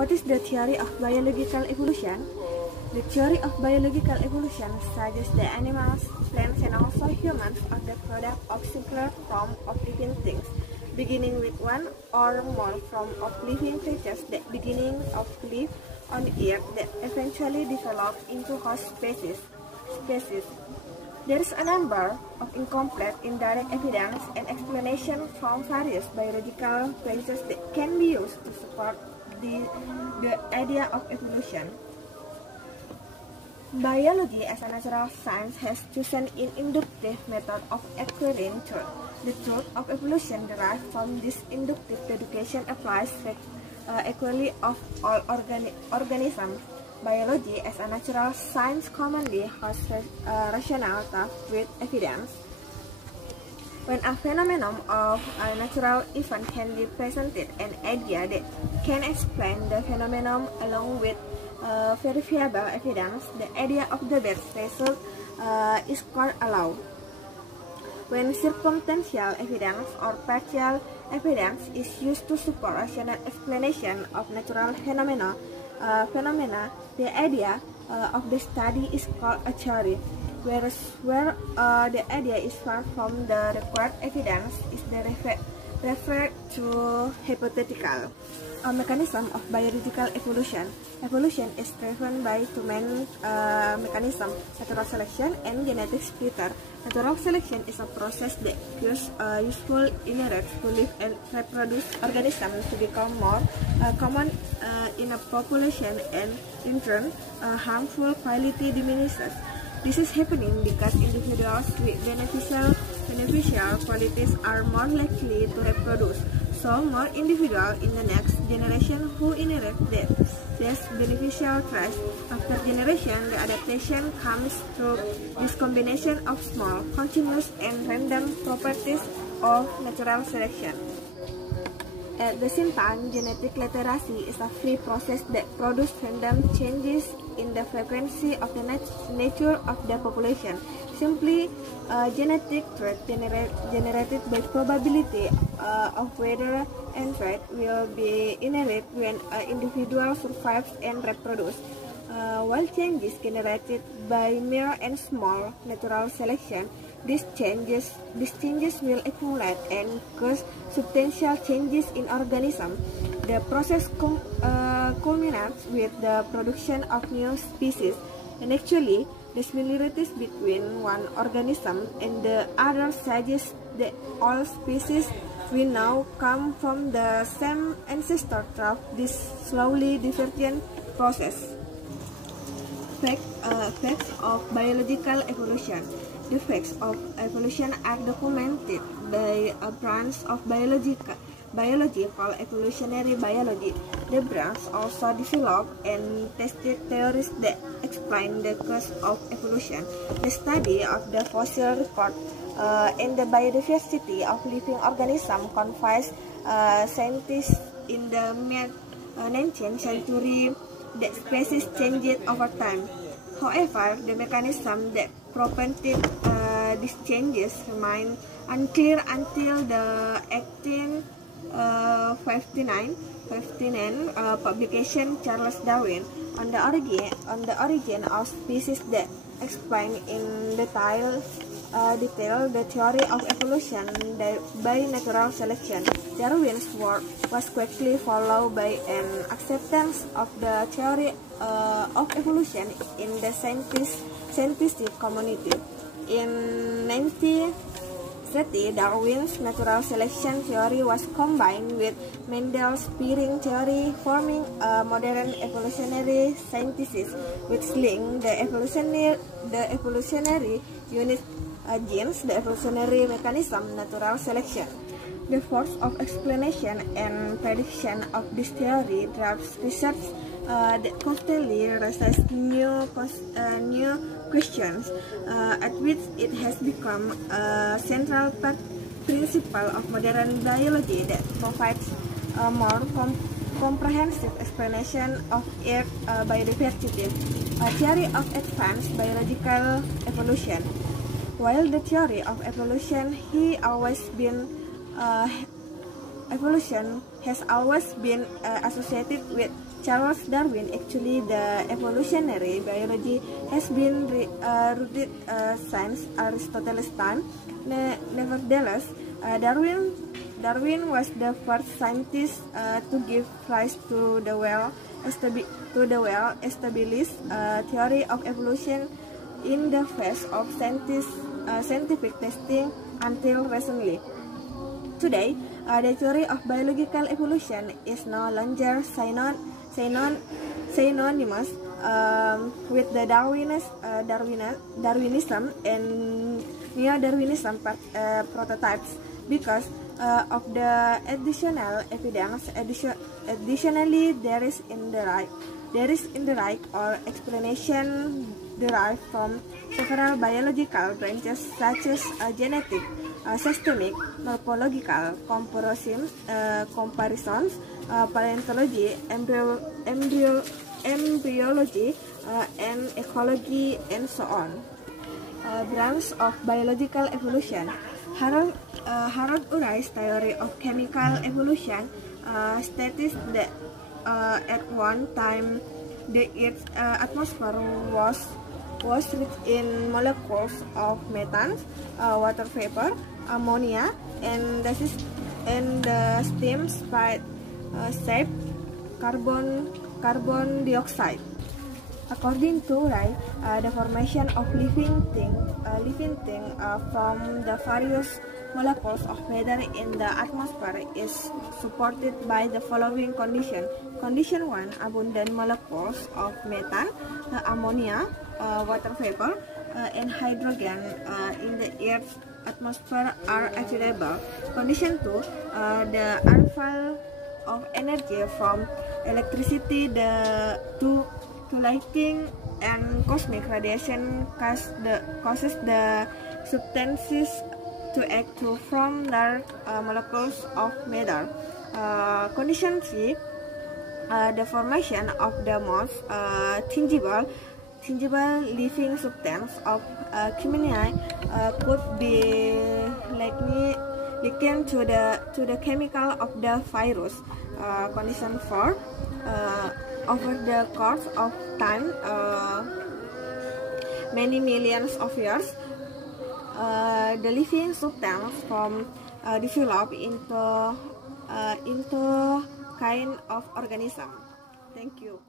What is the theory of biological evolution? The theory of biological evolution suggests that animals, plants, and also humans are the product of simpler form of living things, beginning with one or more form of living creatures that beginning of life on Earth that eventually developed into host species. There is a number of incomplete, indirect evidence and explanation from various biological branches that can be used to support the idea of evolution. Biology as a natural science has chosen an inductive method of acquiring truth. The truth of evolution derived from this inductive deduction applies equally of all organisms. Biology as a natural science commonly has rational thought with evidence. When a phenomenon of a natural event can be presented an idea that can explain the phenomenon along with verifiable evidence, the idea of the best result is called a law. When circumstantial evidence or partial evidence is used to support rational explanation of natural phenomena, the idea of the study is called a theory. Whereas where the idea is far from the required evidence is referred to hypothetical. A mechanism of biological evolution. Evolution is driven by two main mechanisms, natural selection and genetic splitter. Natural selection is a process that gives useful inherent to live and reproduce organisms to become more common in a population, and in turn harmful quality diminishes. This is happening because individuals with beneficial qualities are more likely to reproduce. So more individuals in the next generation who inherit these beneficial traits. After generation, the adaptation comes through this combination of small, continuous, and random properties of natural selection. At the same time, genetic literacy is a free process that produces random changes in the frequency of the nature of the population. Simply, genetic trait generated by probability of whether and trait will be inherited when an individual survives and reproduces. While changes generated by mere and small natural selection, these changes will accumulate and cause substantial changes in organisms. The process culminates with the production of new species, and actually, the similarities between one organism and the other suggests that all species we now come from the same ancestor through this slowly divergent process. Facts of biological evolution. The facts of evolution are documented by a branch of biology called evolutionary biology. The branch also developed and tested theories that explain the cause of evolution. The study of the fossil record and the biodiversity of living organisms convinced scientists in the mid-19th century that species changed over time. However, the mechanism that prompted these changes remained unclear until the 1859 publication Charles Darwin on the origin of species that explained in detail the theory of evolution by natural selection. Darwin's work was quickly followed by an acceptance of the theory of evolution in the scientific community. In 1930, Darwin's natural selection theory was combined with Mendel's pairing theory, forming a modern evolutionary sciences which link the evolutionary unit genes, the evolutionary mechanism, natural selection. The force of explanation and prediction of this theory drives research that constantly raises new questions, at which it has become a central principle of modern biology that provides a more comprehensive explanation of Earth biodiversity. A theory of advanced biological evolution. While the theory of evolution has always been associated with Charles Darwin, actually the evolutionary biology has been rooted since Aristotle's time. Nevertheless, Darwin was the first scientist to give rise to the well-established theory of evolution in the face of scientific testing until recently. Today, the theory of biological evolution is no longer synonymous with the Darwinism and neo-Darwinism prototypes because of the additional evidence. Additionally, there is indirect or explanation derived from several biological branches such as genetic, systemic, morphological, comparisons, paleontology, embryology, and ecology, and so on. Branch of biological evolution. Harold Urey's theory of chemical evolution states that at one time the Earth's atmosphere was rich in molecules of methane, water vapor, ammonia, and the steam shaped carbon dioxide. According to Urey, the formation of living thing from the various molecules of matter in the atmosphere is supported by the following condition. Condition 1, abundant molecules of methane, ammonia, water vapor, and hydrogen in the Earth's atmosphere are available. Condition 2, the arrival of energy from electricity to lighting and cosmic radiation causes the substances to act to form large molecules of matter. Condition 3, the formation of the most tangible living substance of chemini could be likened to the chemical of the virus. Condition 4, over the course of time, many millions of years, the living substance develop into kind of organism. Thank you.